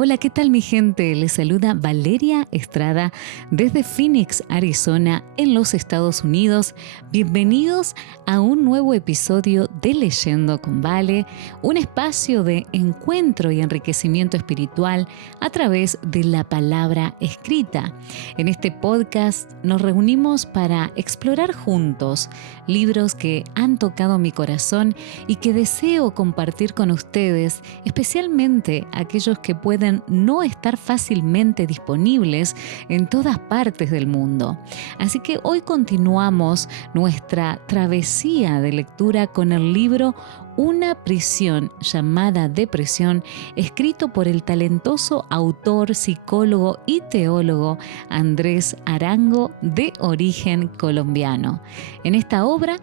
Hola, ¿qué tal mi gente? Les saluda Valeria Estrada desde Phoenix, Arizona, en los Estados Unidos. Bienvenidos a un nuevo episodio de Leyendo con Vale, un espacio de encuentro y enriquecimiento espiritual a través de la palabra escrita. En este podcast nos reunimos para explorar juntos libros que han tocado mi corazón y que deseo compartir con ustedes, especialmente aquellos que pueden no estar fácilmente disponibles en todas partes del mundo. Así que hoy continuamos nuestra travesía de lectura con el libro Una prisión llamada depresión, escrito por el talentoso autor, psicólogo y teólogo Andrés Arango, de origen colombiano. En esta obra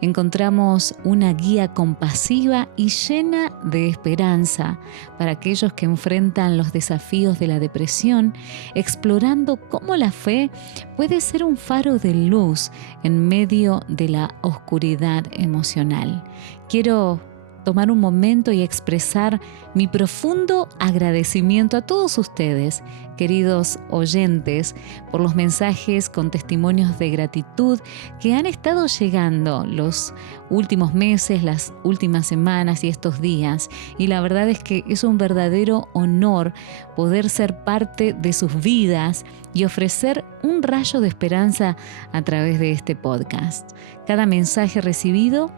encontramos una guía compasiva y llena de esperanza para aquellos que enfrentan los desafíos de la depresión, explorando cómo la fe puede ser un faro de luz en medio de la oscuridad emocional. Quiero tomar un momento y expresar mi profundo agradecimiento a todos ustedes, queridos oyentes, por los mensajes con testimonios de gratitud que han estado llegando los últimos meses, las últimas semanas y estos días. Y la verdad es que es un verdadero honor poder ser parte de sus vidas y ofrecer un rayo de esperanza a través de este podcast. Cada mensaje recibido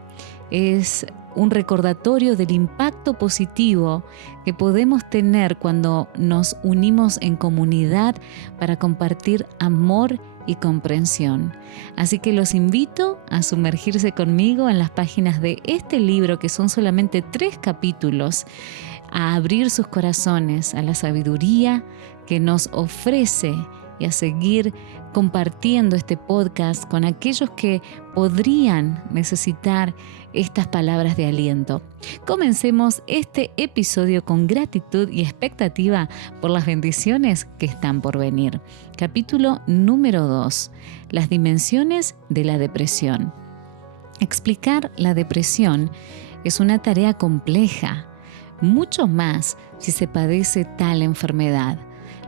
es un recordatorio del impacto positivo que podemos tener cuando nos unimos en comunidad para compartir amor y comprensión. Así que los invito a sumergirse conmigo en las páginas de este libro, que son solamente 3 capítulos, a abrir sus corazones a la sabiduría que nos ofrece y a seguir compartiendo este podcast con aquellos que podrían necesitar estas palabras de aliento. Comencemos este episodio con gratitud y expectativa por las bendiciones que están por venir. Capítulo número 2. Las dimensiones de la depresión. Explicar la depresión es una tarea compleja, mucho más si se padece tal enfermedad.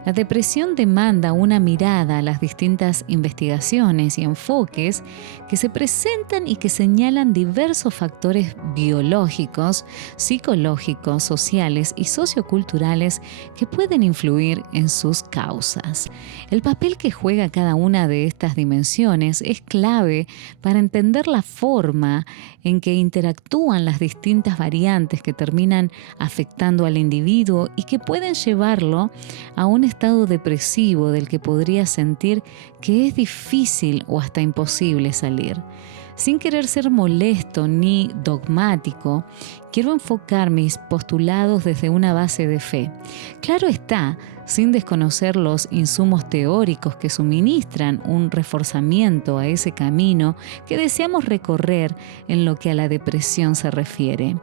La depresión demanda una mirada a las distintas investigaciones y enfoques que se presentan y que señalan diversos factores biológicos, psicológicos, sociales y socioculturales que pueden influir en sus causas. El papel que juega cada una de estas dimensiones es clave para entender la forma en que interactúan las distintas variantes que terminan afectando al individuo y que pueden llevarlo a un estado depresivo del que podría sentir que es difícil o hasta imposible salir. Sin querer ser molesto ni dogmático, quiero enfocar mis postulados desde una base de fe. Claro está, sin desconocer los insumos teóricos que suministran un reforzamiento a ese camino que deseamos recorrer en lo que a la depresión se refiere.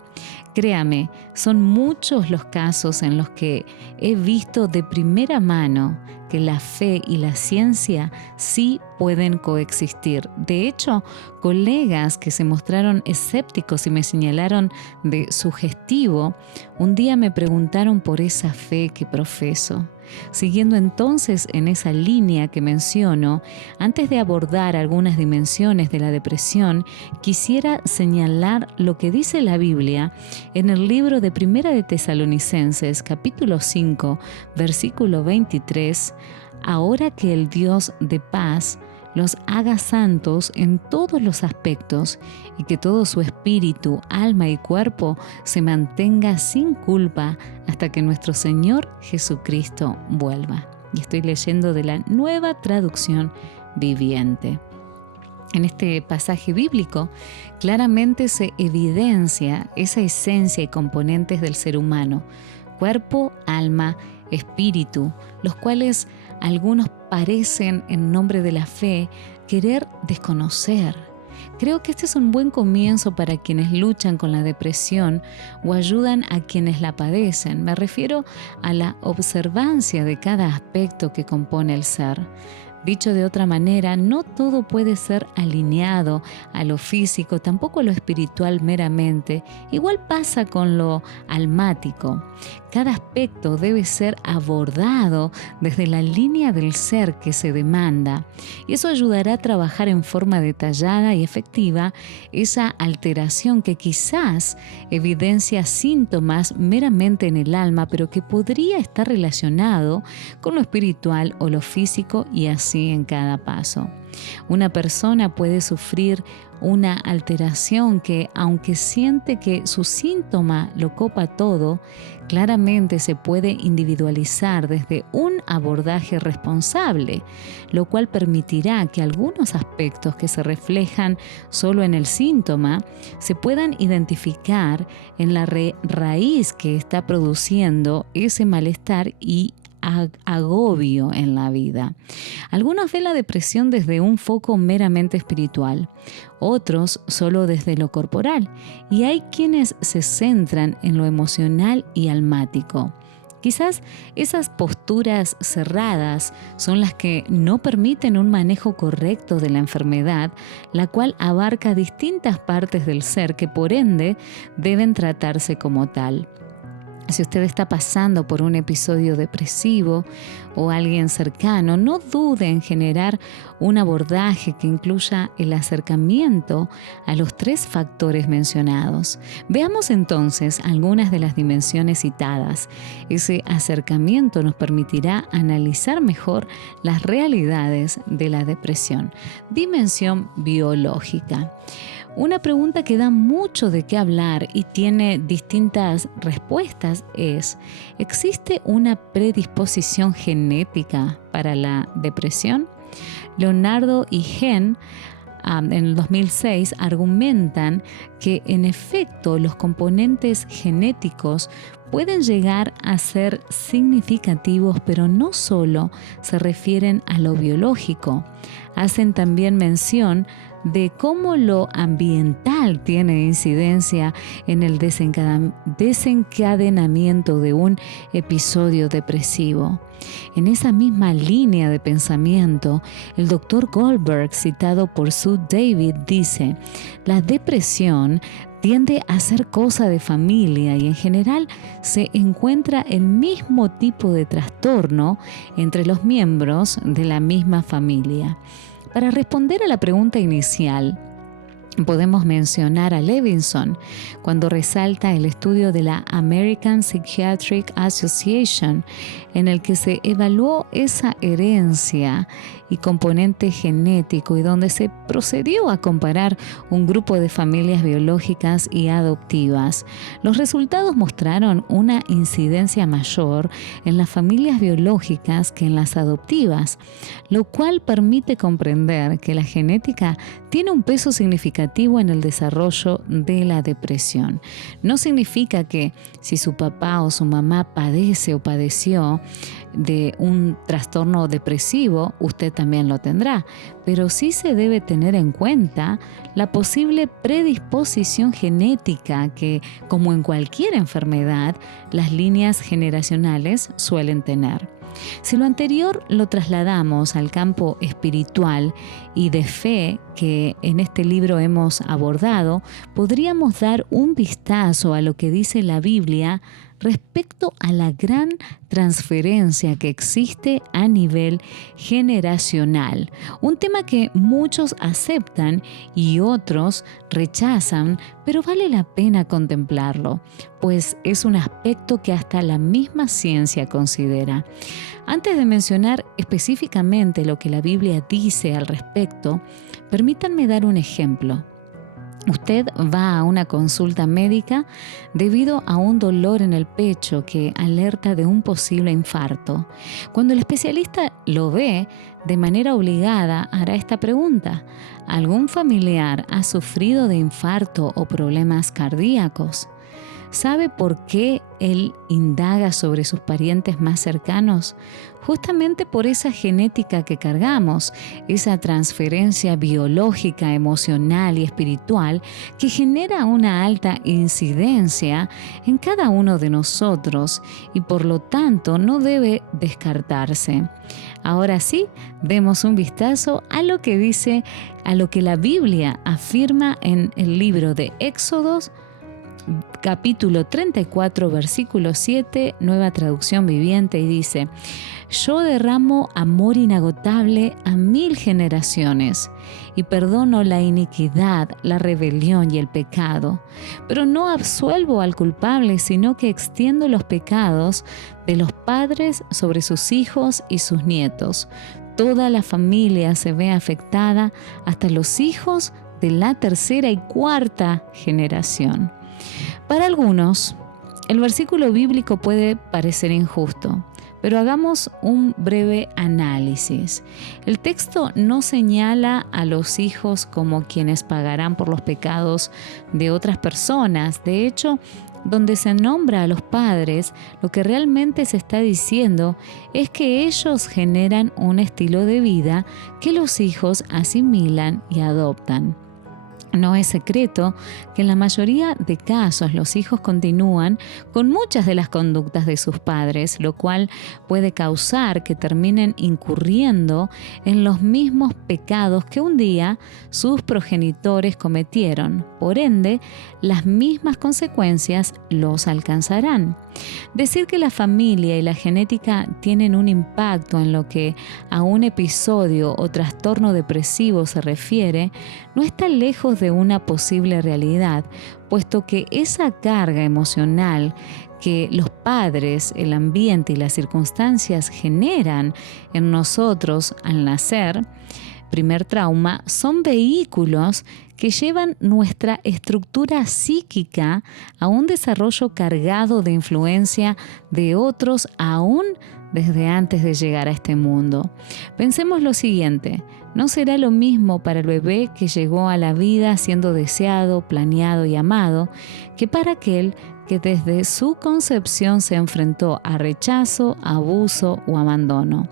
Créame, son muchos los casos en los que he visto de primera mano que la fe y la ciencia sí pueden coexistir. De hecho, colegas que se mostraron escépticos y me señalaron de sugestivo, un día me preguntaron por esa fe que profeso. Siguiendo entonces en esa línea que menciono, antes de abordar algunas dimensiones de la depresión, quisiera señalar lo que dice la Biblia en el libro de Primera de Tesalonicenses, capítulo 5, versículo 23, ahora que el Dios de paz los haga santos en todos los aspectos y que todo su espíritu, alma y cuerpo se mantenga sin culpa hasta que nuestro Señor Jesucristo vuelva. Y estoy leyendo de la Nueva Traducción Viviente. En este pasaje bíblico claramente se evidencia esa esencia y componentes del ser humano: cuerpo, alma, espíritu, los cuales algunos parecen, en nombre de la fe, querer desconocer. Creo que este es un buen comienzo para quienes luchan con la depresión o ayudan a quienes la padecen. Me refiero a la observancia de cada aspecto que compone el ser. Dicho de otra manera, no todo puede ser alineado a lo físico, tampoco a lo espiritual meramente. Igual pasa con lo almático. Cada aspecto debe ser abordado desde la línea del ser que se demanda, y eso ayudará a trabajar en forma detallada y efectiva esa alteración que quizás evidencia síntomas meramente en el alma, pero que podría estar relacionado con lo espiritual o lo físico, y así en cada paso. Una persona puede sufrir una alteración que, aunque siente que su síntoma lo copa todo, claramente se puede individualizar desde un abordaje responsable, lo cual permitirá que algunos aspectos que se reflejan solo en el síntoma se puedan identificar en la raíz que está produciendo ese malestar y agobio en la vida. Algunos ven la depresión desde un foco meramente espiritual, otros solo desde lo corporal, y hay quienes se centran en lo emocional y almático. Quizás esas posturas cerradas son las que no permiten un manejo correcto de la enfermedad, la cual abarca distintas partes del ser que por ende deben tratarse como tal. Si usted está pasando por un episodio depresivo o alguien cercano, no dude en generar un abordaje que incluya el acercamiento a los 3 factores mencionados. Veamos entonces algunas de las dimensiones citadas. Ese acercamiento nos permitirá analizar mejor las realidades de la depresión. Dimensión biológica. Una pregunta que da mucho de qué hablar y tiene distintas respuestas es: ¿existe una predisposición genética para la depresión? Leonardo y Gen en el 2006 argumentan que en efecto los componentes genéticos pueden llegar a ser significativos, pero no solo se refieren a lo biológico. Hacen también mención de cómo lo ambiental tiene incidencia en el desencadenamiento de un episodio depresivo. En esa misma línea de pensamiento, el Dr. Goldberg, citado por Sue David, dice: la depresión tiende a ser cosa de familia y en general se encuentra el mismo tipo de trastorno entre los miembros de la misma familia. Para responder a la pregunta inicial, podemos mencionar a Levinson cuando resalta el estudio de la American Psychiatric Association, en el que se evaluó esa herencia y componente genético y donde se procedió a comparar un grupo de familias biológicas y adoptivas. Los resultados mostraron una incidencia mayor en las familias biológicas que en las adoptivas, lo cual permite comprender que la genética tiene un peso significativo en el desarrollo de la depresión. No significa que si su papá o su mamá padece o padeció de un trastorno depresivo, usted también lo tendrá, pero sí se debe tener en cuenta la posible predisposición genética que, como en cualquier enfermedad, las líneas generacionales suelen tener. Si lo anterior lo trasladamos al campo espiritual y de fe que en este libro hemos abordado, podríamos dar un vistazo a lo que dice la Biblia respecto a la gran transferencia que existe a nivel generacional, un tema que muchos aceptan y otros rechazan, pero vale la pena contemplarlo, pues es un aspecto que hasta la misma ciencia considera. Antes de mencionar específicamente lo que la Biblia dice al respecto, permítanme dar un ejemplo. Usted va a una consulta médica debido a un dolor en el pecho que alerta de un posible infarto. Cuando el especialista lo ve, de manera obligada hará esta pregunta: ¿algún familiar ha sufrido de infarto o problemas cardíacos? ¿Sabe por qué él indaga sobre sus parientes más cercanos? Justamente por esa genética que cargamos, esa transferencia biológica, emocional y espiritual que genera una alta incidencia en cada uno de nosotros y por lo tanto no debe descartarse. Ahora sí, demos un vistazo a lo que dice, a lo que la Biblia afirma en el libro de Éxodos, capítulo 34, versículo 7, Nueva Traducción Viviente, y dice: Yo derramo amor inagotable a 1000 generaciones y perdono la iniquidad, la rebelión y el pecado, pero no absuelvo al culpable, sino que extiendo los pecados de los padres sobre sus hijos y sus nietos. Toda la familia se ve afectada, hasta los hijos de la tercera y cuarta generación. Para algunos, el versículo bíblico puede parecer injusto, pero hagamos un breve análisis. El texto no señala a los hijos como quienes pagarán por los pecados de otras personas. De hecho, donde se nombra a los padres, lo que realmente se está diciendo es que ellos generan un estilo de vida que los hijos asimilan y adoptan. No es secreto que en la mayoría de casos los hijos continúan con muchas de las conductas de sus padres, lo cual puede causar que terminen incurriendo en los mismos pecados que un día sus progenitores cometieron. Por ende, las mismas consecuencias los alcanzarán. Decir que la familia y la genética tienen un impacto en lo que a un episodio o trastorno depresivo se refiere no está lejos de una posible realidad, puesto que esa carga emocional que los padres, el ambiente y las circunstancias generan en nosotros al nacer, primer trauma, son vehículos que llevan nuestra estructura psíquica a un desarrollo cargado de influencia de otros aún desde antes de llegar a este mundo. Pensemos lo siguiente: no será lo mismo para el bebé que llegó a la vida siendo deseado, planeado y amado, que para aquel que desde su concepción se enfrentó a rechazo, abuso o abandono.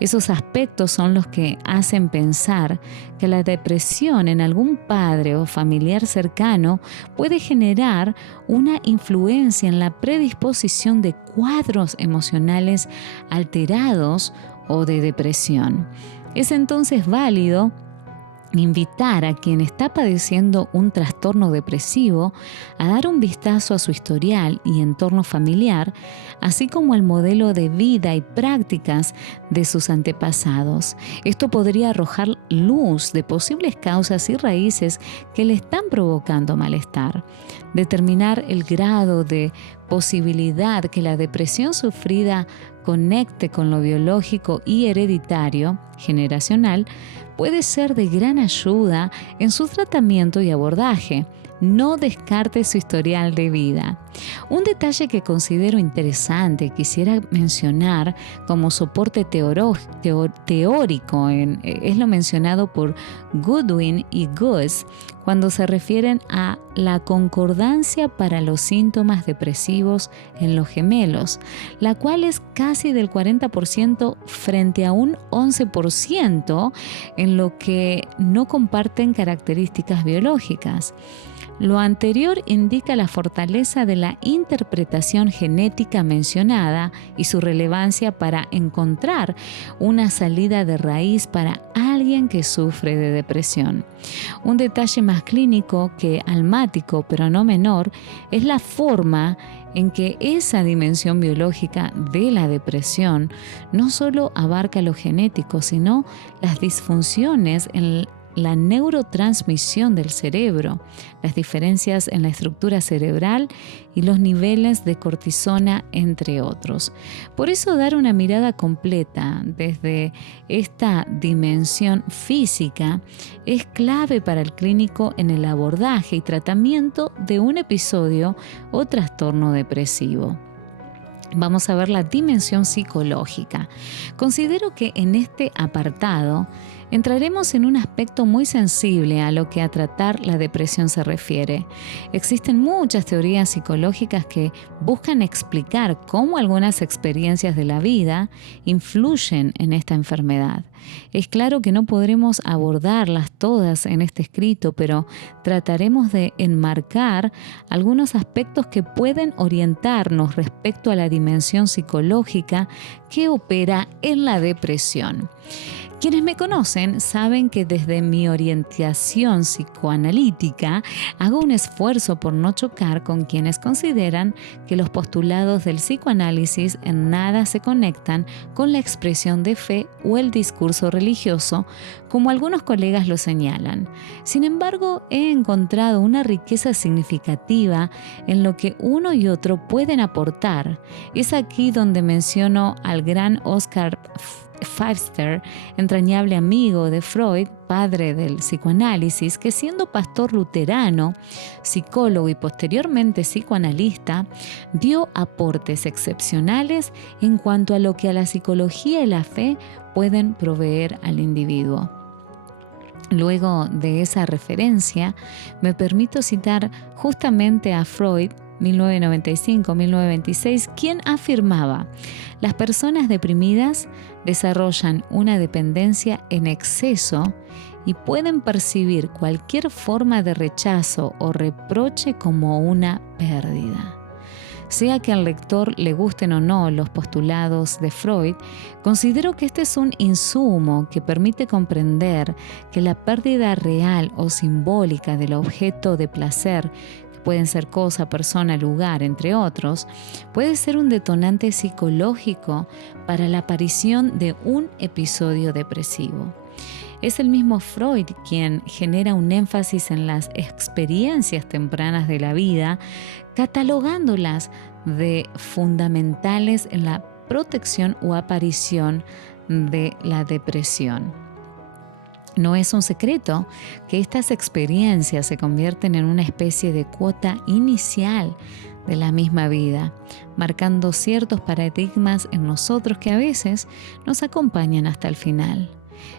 Esos aspectos son los que hacen pensar que la depresión en algún padre o familiar cercano puede generar una influencia en la predisposición de cuadros emocionales alterados o de depresión. Es entonces válido invitar a quien está padeciendo un trastorno depresivo a dar un vistazo a su historial y entorno familiar, así como al modelo de vida y prácticas de sus antepasados. Esto podría arrojar luz de posibles causas y raíces que le están provocando malestar. Determinar el grado de posibilidad que la depresión sufrida conecte con lo biológico y hereditario, generacional, puede ser de gran ayuda en su tratamiento y abordaje. No descarte su historial de vida. Un detalle que considero interesante, quisiera mencionar como soporte teórico, es lo mencionado por Goodwin y Goose cuando se refieren a la concordancia para los síntomas depresivos en los gemelos, la cual es casi del 40% frente a un 11% en lo que no comparten características biológicas. Lo anterior indica la fortaleza de la interpretación genética mencionada y su relevancia para encontrar una salida de raíz para alguien que sufre de depresión. Un detalle más clínico que almático, pero no menor, es la forma en que esa dimensión biológica de la depresión no solo abarca lo genético, sino las disfunciones en la neurotransmisión del cerebro, las diferencias en la estructura cerebral y los niveles de cortisona, entre otros. Por eso, dar una mirada completa desde esta dimensión física es clave para el clínico en el abordaje y tratamiento de un episodio o trastorno depresivo. Vamos a ver la dimensión psicológica. Considero que en este apartado Entraremos en un aspecto muy sensible a lo que a tratar la depresión se refiere. Existen muchas teorías psicológicas que buscan explicar cómo algunas experiencias de la vida influyen en esta enfermedad. Es claro que no podremos abordarlas todas en este escrito, pero trataremos de enmarcar algunos aspectos que pueden orientarnos respecto a la dimensión psicológica que opera en la depresión. Quienes me conocen saben que desde mi orientación psicoanalítica hago un esfuerzo por no chocar con quienes consideran que los postulados del psicoanálisis en nada se conectan con la expresión de fe o el discurso religioso, como algunos colegas lo señalan. Sin embargo, he encontrado una riqueza significativa en lo que uno y otro pueden aportar. Es aquí donde menciono al gran Oscar Pfister, entrañable amigo de Freud, padre del psicoanálisis, que siendo pastor luterano, psicólogo y posteriormente psicoanalista, dio aportes excepcionales en cuanto a lo que a la psicología y la fe pueden proveer al individuo. Luego de esa referencia, me permito citar justamente a Freud, 1995-1926, quien afirmaba: las personas deprimidas desarrollan una dependencia en exceso y pueden percibir cualquier forma de rechazo o reproche como una pérdida. Sea que al lector le gusten o no los postulados de Freud, considero que este es un insumo que permite comprender que la pérdida real o simbólica del objeto de placer, pueden ser cosa, persona, lugar, entre otros, puede ser un detonante psicológico para la aparición de un episodio depresivo. Es el mismo Freud quien genera un énfasis en las experiencias tempranas de la vida, catalogándolas de fundamentales en la protección o aparición de la depresión. No es un secreto que estas experiencias se convierten en una especie de cuota inicial de la misma vida, marcando ciertos paradigmas en nosotros que a veces nos acompañan hasta el final.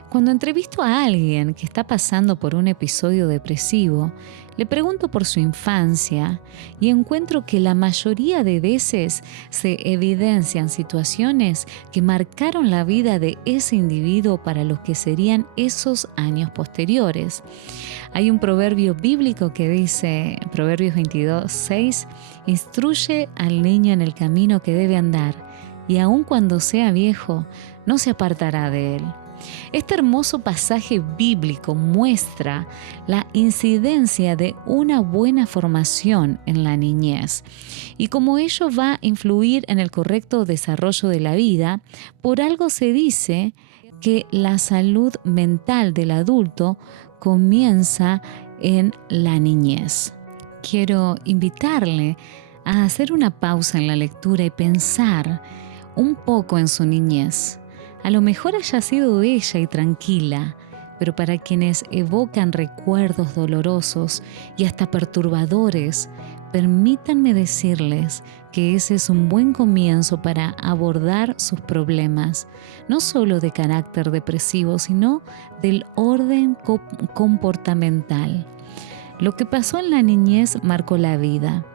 Cuando entrevisto a alguien que está pasando por un episodio depresivo, le pregunto por su infancia y encuentro que la mayoría de veces se evidencian situaciones que marcaron la vida de ese individuo para los que serían esos años posteriores. Hay un proverbio bíblico que dice, Proverbios 22:6, instruye al niño en el camino que debe andar, y aun cuando sea viejo, no se apartará de él. Este hermoso pasaje bíblico muestra la incidencia de una buena formación en la niñez y cómo ello va a influir en el correcto desarrollo de la vida. Por algo se dice que la salud mental del adulto comienza en la niñez. Quiero invitarle a hacer una pausa en la lectura y pensar un poco en su niñez. A lo mejor haya sido bella y tranquila, pero para quienes evocan recuerdos dolorosos y hasta perturbadores, permítanme decirles que ese es un buen comienzo para abordar sus problemas, no solo de carácter depresivo, sino del orden comportamental. Lo que pasó en la niñez marcó la vida,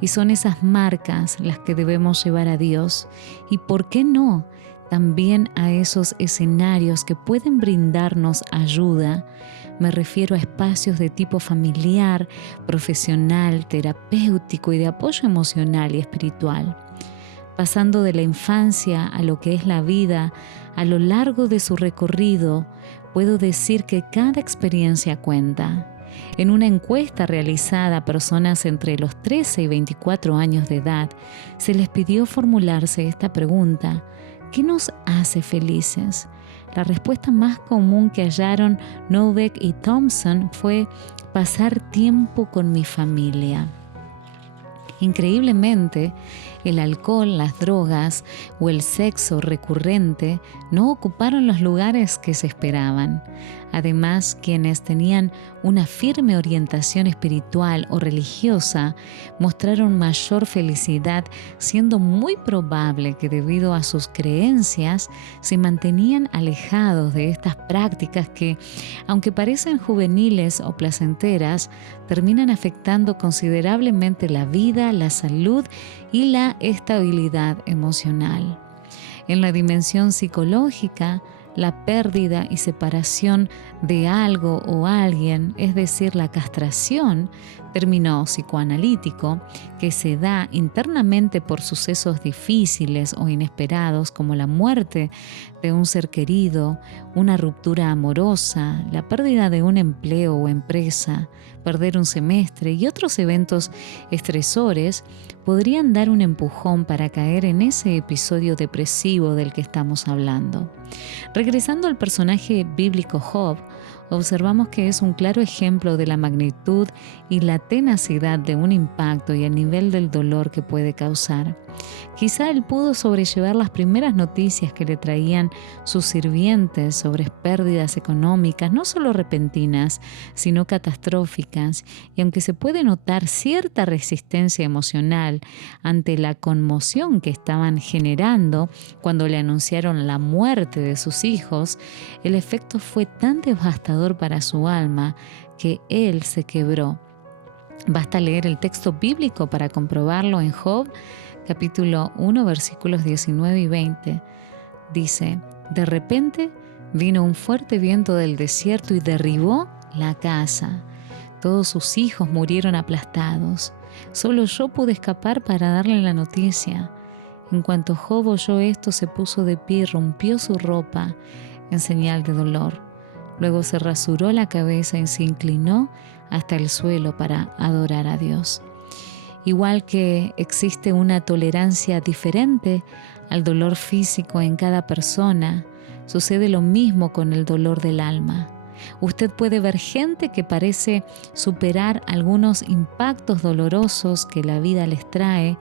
y son esas marcas las que debemos llevar a Dios, y ¿por qué no?, también a esos escenarios que pueden brindarnos ayuda. Me refiero a espacios de tipo familiar, profesional, terapéutico y de apoyo emocional y espiritual. Pasando de la infancia a lo que es la vida, a lo largo de su recorrido, puedo decir que cada experiencia cuenta. En una encuesta realizada a personas entre los 13 y 24 años de edad, se les pidió formularse esta pregunta: ¿qué nos hace felices? La respuesta más común que hallaron Novak y Thompson fue pasar tiempo con mi familia. Increíblemente, El alcohol, las drogas o el sexo recurrente no ocuparon los lugares que se esperaban. Además, quienes tenían una firme orientación espiritual o religiosa mostraron mayor felicidad, siendo muy probable que debido a sus creencias se mantenían alejados de estas prácticas que, aunque parecen juveniles o placenteras, terminan afectando considerablemente la vida, la salud y la estabilidad emocional. En la dimensión psicológica, la pérdida y separación de algo o alguien, es decir, la castración, término psicoanalítico, que se da internamente por sucesos difíciles o inesperados como la muerte de un ser querido, una ruptura amorosa, la pérdida de un empleo o empresa, perder un semestre y otros eventos estresores, podrían dar un empujón para caer en ese episodio depresivo del que estamos hablando. Regresando al personaje bíblico Job, observamos que es un claro ejemplo de la magnitud y la tenacidad de un impacto y el nivel del dolor que puede causar. Quizá él pudo sobrellevar las primeras noticias que le traían sus sirvientes sobre pérdidas económicas, no solo repentinas, sino catastróficas, y aunque se puede notar cierta resistencia emocional ante la conmoción que estaban generando cuando le anunciaron la muerte de sus hijos, el efecto fue tan devastador para su alma que él se quebró. Basta leer el texto bíblico para comprobarlo en Job, capítulo 1, versículos 19 y 20. Dice: de repente vino un fuerte viento del desierto y derribó la casa. Todos sus hijos murieron aplastados. Solo yo pude escapar para darle la noticia. En cuanto Job oyó esto, se puso de pie y rompió su ropa en señal de dolor. Luego se rasuró la cabeza y se inclinó hasta el suelo para adorar a Dios. Igual que existe una tolerancia diferente al dolor físico en cada persona, sucede lo mismo con el dolor del alma. Usted puede ver gente que parece superar algunos impactos dolorosos que la vida les trae,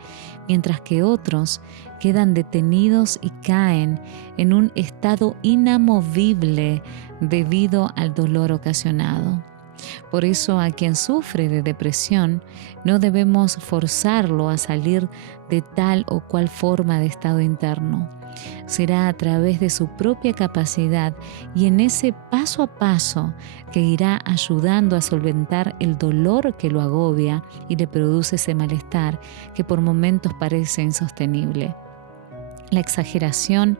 mientras que otros quedan detenidos y caen en un estado inamovible debido al dolor ocasionado. Por eso a quien sufre de depresión no debemos forzarlo a salir de tal o cual forma de estado interno. Será a través de su propia capacidad y en ese paso a paso que irá ayudando a solventar el dolor que lo agobia y le produce ese malestar que por momentos parece insostenible. La exageración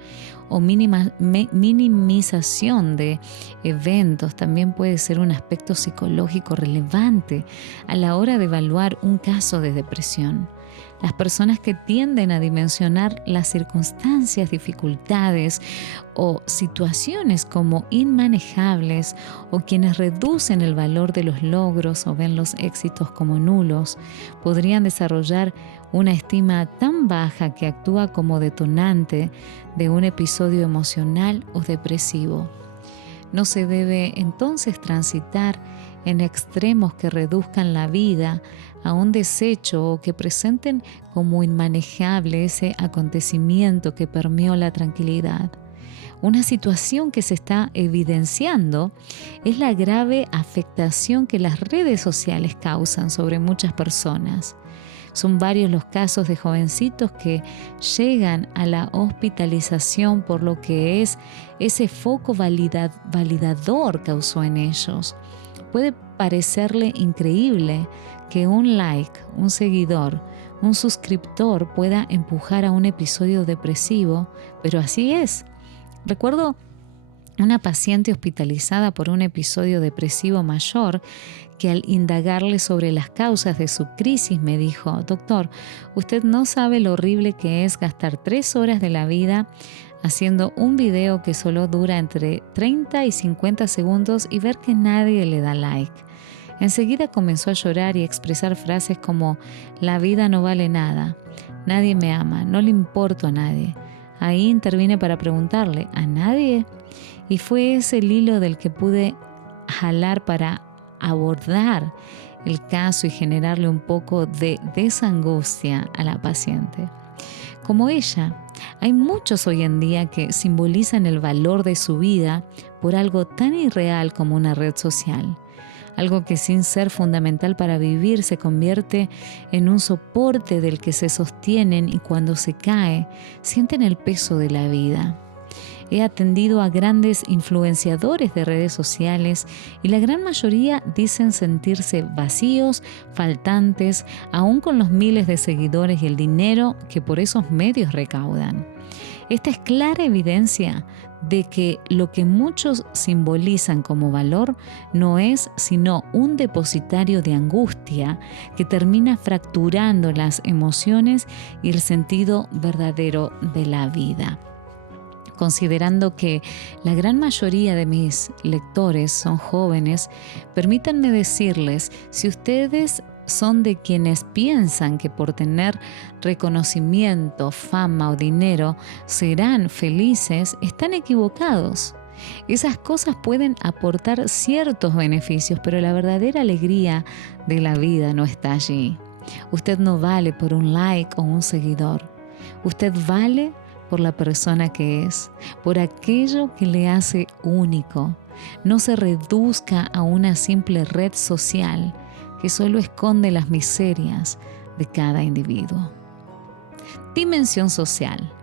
o minimización de eventos también puede ser un aspecto psicológico relevante a la hora de evaluar un caso de depresión. Las personas que tienden a dimensionar las circunstancias, dificultades o situaciones como inmanejables, o quienes reducen el valor de los logros o ven los éxitos como nulos, podrían desarrollar una estima tan baja que actúa como detonante de un episodio emocional o depresivo. No se debe entonces transitar en extremos que reduzcan la vida a un desecho o que presenten como inmanejable ese acontecimiento que permeó la tranquilidad. Una situación que se está evidenciando es la grave afectación que las redes sociales causan sobre muchas personas. Son varios los casos de jovencitos que llegan a la hospitalización por lo que es ese foco validador causó en ellos. Puede parecerle increíble que un like, un seguidor, un suscriptor pueda empujar a un episodio depresivo, pero así es. Recuerdo una paciente hospitalizada por un episodio depresivo mayor que al indagarle sobre las causas de su crisis me dijo: doctor, usted no sabe lo horrible que es gastar 3 horas de la vida haciendo un video que solo dura entre 30 y 50 segundos y ver que nadie le da like. Enseguida comenzó a llorar y expresar frases como: la vida no vale nada, nadie me ama, no le importo a nadie. Ahí intervine para preguntarle: ¿a nadie? Y fue ese el hilo del que pude jalar para abordar el caso y generarle un poco de desangustia a la paciente. como ella. Hay muchos hoy en día que simbolizan el valor de su vida por algo tan irreal como una red social. Algo que sin ser fundamental para vivir se convierte en un soporte del que se sostienen y cuando se cae sienten el peso de la vida. He atendido a grandes influenciadores de redes sociales y la gran mayoría dicen sentirse vacíos, faltantes, aún con los miles de seguidores y el dinero que por esos medios recaudan. Esta es clara evidencia de que lo que muchos simbolizan como valor no es sino un depositario de angustia que termina fracturando las emociones y el sentido verdadero de la vida. Considerando que la gran mayoría de mis lectores son jóvenes, permítanme decirles, si ustedes son de quienes piensan que por tener reconocimiento, fama o dinero serán felices, están equivocados. Esas cosas pueden aportar ciertos beneficios, pero la verdadera alegría de la vida no está allí. Usted no vale por un like o un seguidor. Usted vale por la persona que es, por aquello que le hace único. No se reduzca a una simple red social que solo esconde las miserias de cada individuo. Dimensión social.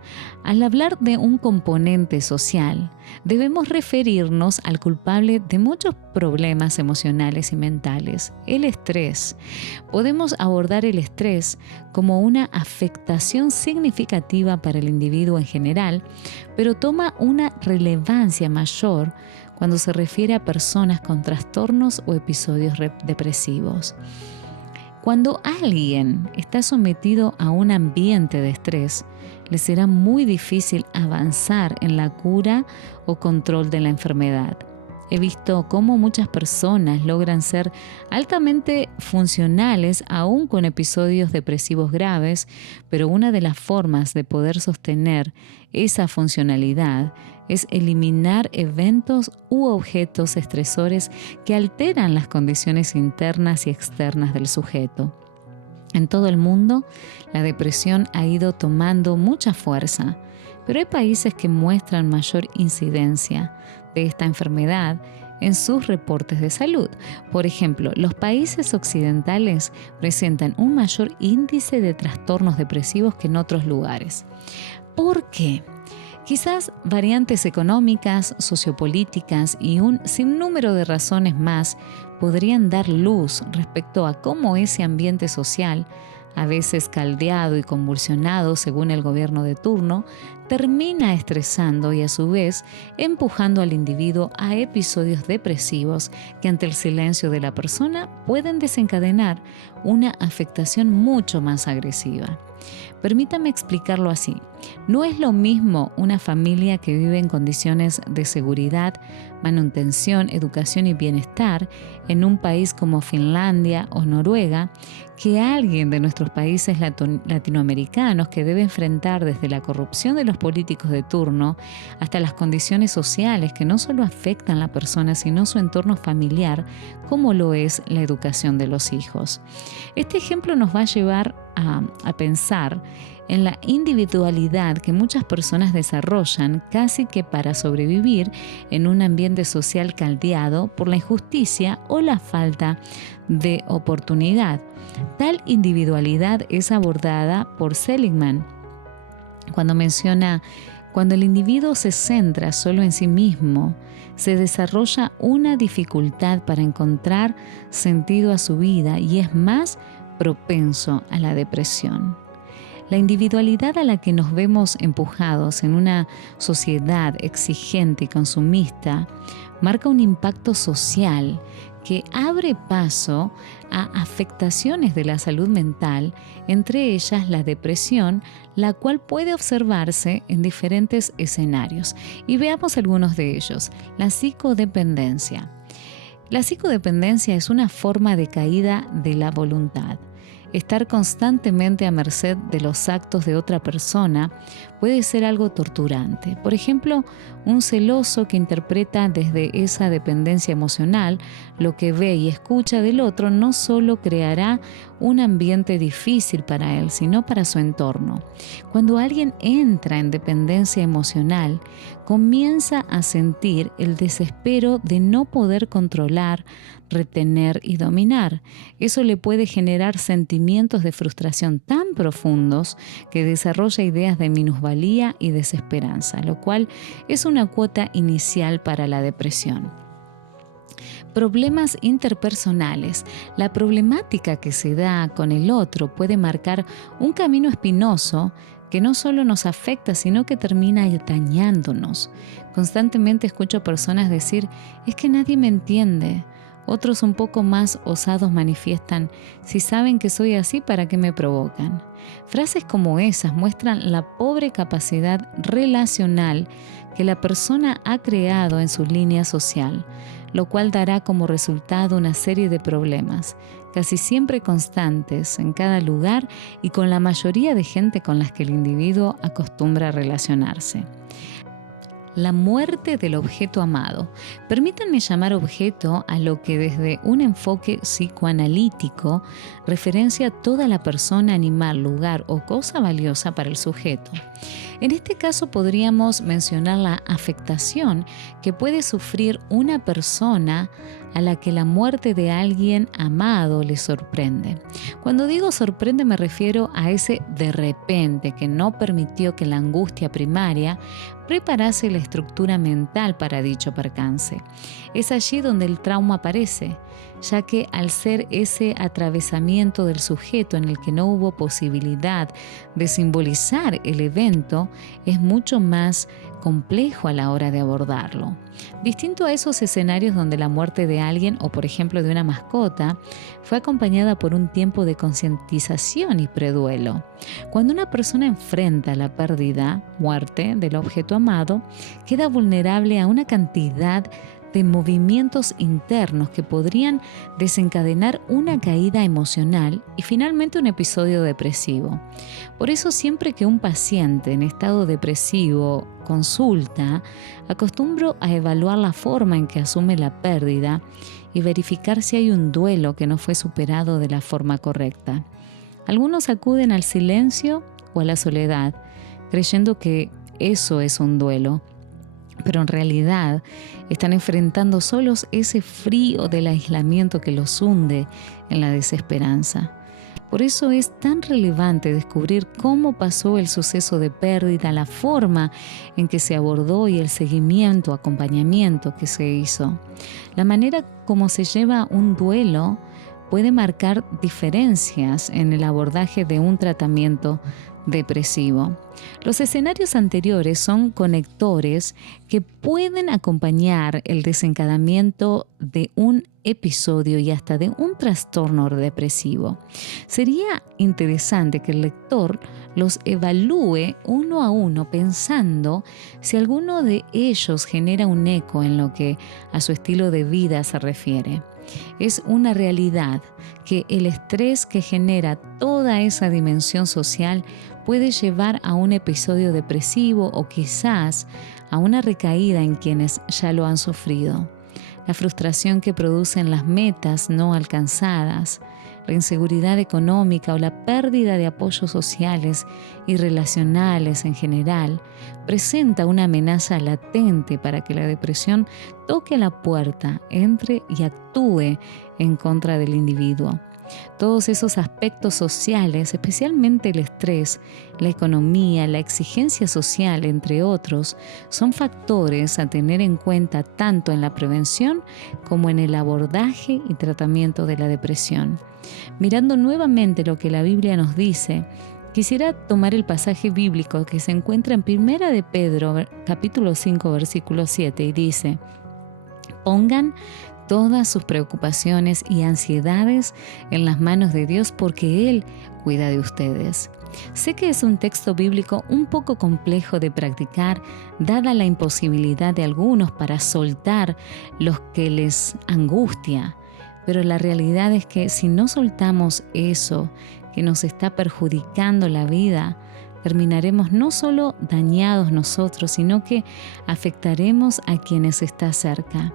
Al hablar de un componente social, debemos referirnos al culpable de muchos problemas emocionales y mentales, el estrés. Podemos abordar el estrés como una afectación significativa para el individuo en general, pero toma una relevancia mayor cuando se refiere a personas con trastornos o episodios depresivos. Cuando alguien está sometido a un ambiente de estrés, le será muy difícil avanzar en la cura o control de la enfermedad. He visto cómo muchas personas logran ser altamente funcionales aún con episodios depresivos graves, pero una de las formas de poder sostener esa funcionalidad es eliminar eventos u objetos estresores que alteran las condiciones internas y externas del sujeto. En todo el mundo, la depresión ha ido tomando mucha fuerza, pero hay países que muestran mayor incidencia de esta enfermedad en sus reportes de salud. Por ejemplo, los países occidentales presentan un mayor índice de trastornos depresivos que en otros lugares. ¿Por qué? Quizás variantes económicas, sociopolíticas y un sinnúmero de razones más podrían dar luz respecto a cómo ese ambiente social, a veces caldeado y convulsionado según el gobierno de turno, termina estresando y a su vez empujando al individuo a episodios depresivos que ante el silencio de la persona pueden desencadenar una afectación mucho más agresiva. Permítame explicarlo así. No es lo mismo una familia que vive en condiciones de seguridad, manutención, educación y bienestar en un país como Finlandia o Noruega que alguien de nuestros países latinoamericanos que debe enfrentar desde la corrupción de los políticos de turno hasta las condiciones sociales que no solo afectan a la persona sino su entorno familiar, como lo es la educación de los hijos. Este ejemplo nos va a llevar a pensar en la individualidad que muchas personas desarrollan casi que para sobrevivir en un ambiente social caldeado por la injusticia o la falta de oportunidad. Tal individualidad es abordada por Seligman cuando menciona: cuando el individuo se centra solo en sí mismo, se desarrolla una dificultad para encontrar sentido a su vida y es más propenso a la depresión. La individualidad a la que nos vemos empujados en una sociedad exigente y consumista marca un impacto social que abre paso a afectaciones de la salud mental, entre ellas la depresión, la cual puede observarse en diferentes escenarios. Y veamos algunos de ellos. La psicodependencia. La psicodependencia es una forma de caída de la voluntad. Estar constantemente a merced de los actos de otra persona puede ser algo torturante. Por ejemplo, un celoso que interpreta desde esa dependencia emocional lo que ve y escucha del otro no solo creará un ambiente difícil para él, sino para su entorno. Cuando alguien entra en dependencia emocional, comienza a sentir el desespero de no poder controlar, retener y dominar. Eso le puede generar sentimientos de frustración tan profundos que desarrolla ideas de minusvalía y desesperanza, lo cual es una cuota inicial para la depresión. Problemas interpersonales. La problemática que se da con el otro puede marcar un camino espinoso que no solo nos afecta, sino que termina dañándonos. Constantemente escucho personas decir, es que nadie me entiende. Otros un poco más osados manifiestan, si saben que soy así, ¿para qué me provocan? Frases como esas muestran la pobre capacidad relacional que la persona ha creado en su línea social, lo cual dará como resultado una serie de problemas, casi siempre constantes en cada lugar y con la mayoría de gente con las que el individuo acostumbra a relacionarse. La muerte del objeto amado. Permítanme llamar objeto a lo que desde un enfoque psicoanalítico referencia a toda la persona, animal, lugar o cosa valiosa para el sujeto. En este caso podríamos mencionar la afectación que puede sufrir una persona a la que la muerte de alguien amado le sorprende. Cuando digo sorprende me refiero a ese de repente que no permitió que la angustia primaria preparase la estructura mental para dicho percance. Es allí donde el trauma aparece, ya que al ser ese atravesamiento del sujeto en el que no hubo posibilidad de simbolizar el evento, es mucho más complejo a la hora de abordarlo. Distinto a esos escenarios donde la muerte de alguien o por ejemplo de una mascota fue acompañada por un tiempo de concientización y preduelo. Cuando una persona enfrenta la pérdida, muerte del objeto amado, queda vulnerable a una cantidad de movimientos internos que podrían desencadenar una caída emocional y finalmente un episodio depresivo. Por eso siempre que un paciente en estado depresivo consulta, acostumbro a evaluar la forma en que asume la pérdida y verificar si hay un duelo que no fue superado de la forma correcta. Algunos acuden al silencio o a la soledad, creyendo que eso es un duelo, pero en realidad están enfrentando solos ese frío del aislamiento que los hunde en la desesperanza. Por eso es tan relevante descubrir cómo pasó el suceso de pérdida, la forma en que se abordó y el seguimiento, acompañamiento que se hizo. La manera como se lleva un duelo puede marcar diferencias en el abordaje de un tratamiento depresivo. Los escenarios anteriores son conectores que pueden acompañar el desencadenamiento de un episodio y hasta de un trastorno depresivo. Sería interesante que el lector los evalúe uno a uno pensando si alguno de ellos genera un eco en lo que a su estilo de vida se refiere. Es una realidad que el estrés que genera toda esa dimensión social puede llevar a un episodio depresivo o quizás a una recaída en quienes ya lo han sufrido. La frustración que producen las metas no alcanzadas, la inseguridad económica o la pérdida de apoyos sociales y relacionales en general presenta una amenaza latente para que la depresión toque la puerta, entre y actúe en contra del individuo. Todos esos aspectos sociales, especialmente el estrés, la economía, la exigencia social, entre otros, son factores a tener en cuenta tanto en la prevención como en el abordaje y tratamiento de la depresión. Mirando nuevamente lo que la Biblia nos dice, quisiera tomar el pasaje bíblico que se encuentra en 1 de Pedro, capítulo 5, versículo 7, y dice: pongan todas sus preocupaciones y ansiedades en las manos de Dios porque Él cuida de ustedes. Sé que es un texto bíblico un poco complejo de practicar, dada la imposibilidad de algunos para soltar lo que les angustia, pero la realidad es que si no soltamos eso que nos está perjudicando la vida, terminaremos no solo dañados nosotros, sino que afectaremos a quienes está cerca.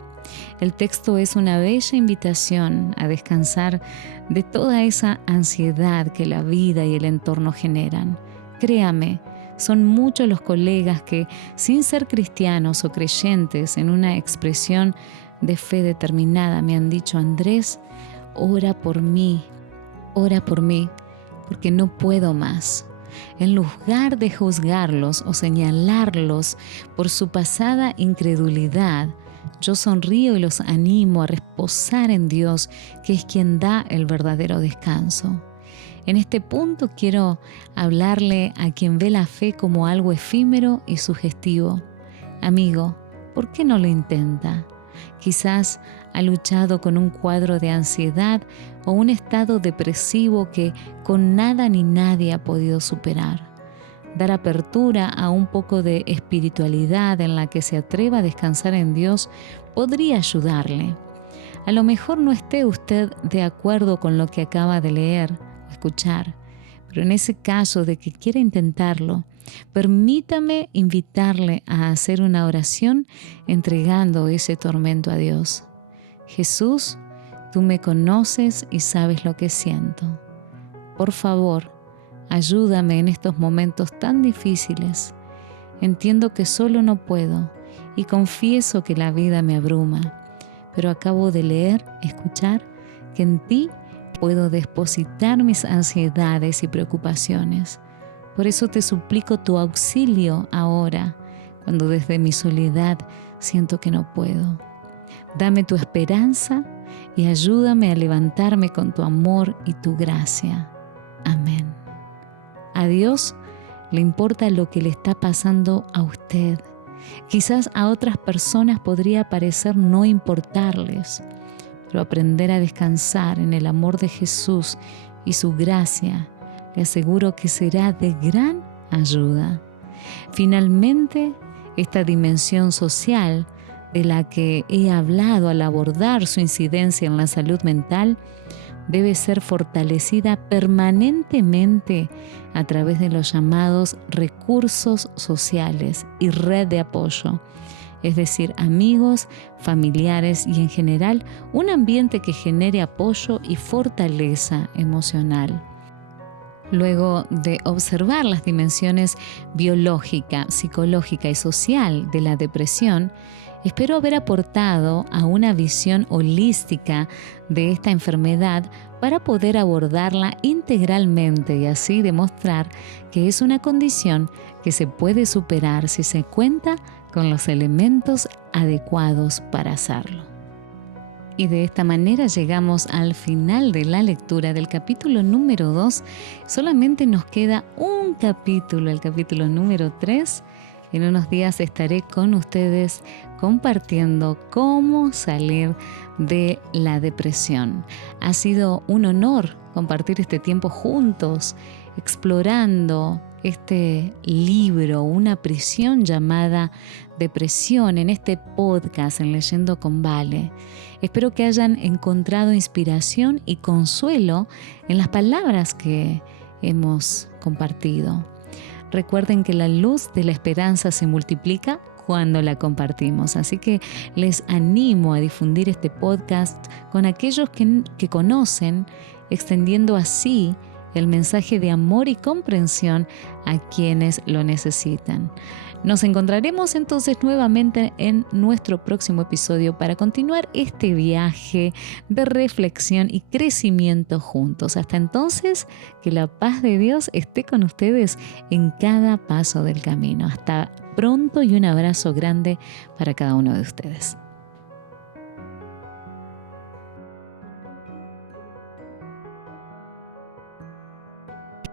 El texto es una bella invitación a descansar de toda esa ansiedad que la vida y el entorno generan. Créame, son muchos los colegas que, sin ser cristianos o creyentes en una expresión de fe determinada, me han dicho: Andrés, ora por mí, porque no puedo más. En lugar de juzgarlos o señalarlos por su pasada incredulidad, yo sonrío y los animo a reposar en Dios, que es quien da el verdadero descanso. En este punto quiero hablarle a quien ve la fe como algo efímero y sugestivo. Amigo, ¿por qué no lo intenta? Quizás ha luchado con un cuadro de ansiedad o un estado depresivo que con nada ni nadie ha podido superar. Dar apertura a un poco de espiritualidad en la que se atreva a descansar en Dios podría ayudarle. A lo mejor no esté usted de acuerdo con lo que acaba de leer o escuchar, pero en ese caso de que quiera intentarlo, permítame invitarle a hacer una oración entregando ese tormento a Dios. Jesús, tú me conoces y sabes lo que siento. Por favor, ayúdame en estos momentos tan difíciles. Entiendo que solo no puedo y confieso que la vida me abruma, pero acabo de leer, escuchar, que en ti puedo depositar mis ansiedades y preocupaciones. Por eso te suplico tu auxilio ahora, cuando desde mi soledad siento que no puedo. Dame tu esperanza y ayúdame a levantarme con tu amor y tu gracia. Amén. A Dios le importa lo que le está pasando a usted. Quizás a otras personas podría parecer no importarles, pero aprender a descansar en el amor de Jesús y su gracia, le aseguro que será de gran ayuda. Finalmente, esta dimensión social de la que he hablado al abordar su incidencia en la salud mental debe ser fortalecida permanentemente a través de los llamados recursos sociales y red de apoyo, es decir, amigos, familiares y en general un ambiente que genere apoyo y fortaleza emocional. Luego de observar las dimensiones biológica, psicológica y social de la depresión, espero haber aportado a una visión holística de esta enfermedad para poder abordarla integralmente y así demostrar que es una condición que se puede superar si se cuenta con los elementos adecuados para hacerlo. Y de esta manera llegamos al final de la lectura del capítulo número 2. Solamente nos queda un capítulo, el capítulo número 3. En unos días estaré con ustedes compartiendo cómo salir de la depresión. Ha sido un honor compartir este tiempo juntos, explorando este libro, una prisión llamada Depresión, en este podcast en Leyendo con Vale. Espero que hayan encontrado inspiración y consuelo en las palabras que hemos compartido. Recuerden que la luz de la esperanza se multiplica cuando la compartimos, así que les animo a difundir este podcast con aquellos que conocen, extendiendo así el mensaje de amor y comprensión a quienes lo necesitan. Nos encontraremos entonces nuevamente en nuestro próximo episodio para continuar este viaje de reflexión y crecimiento juntos. Hasta entonces, que la paz de Dios esté con ustedes en cada paso del camino. Hasta pronto y un abrazo grande para cada uno de ustedes.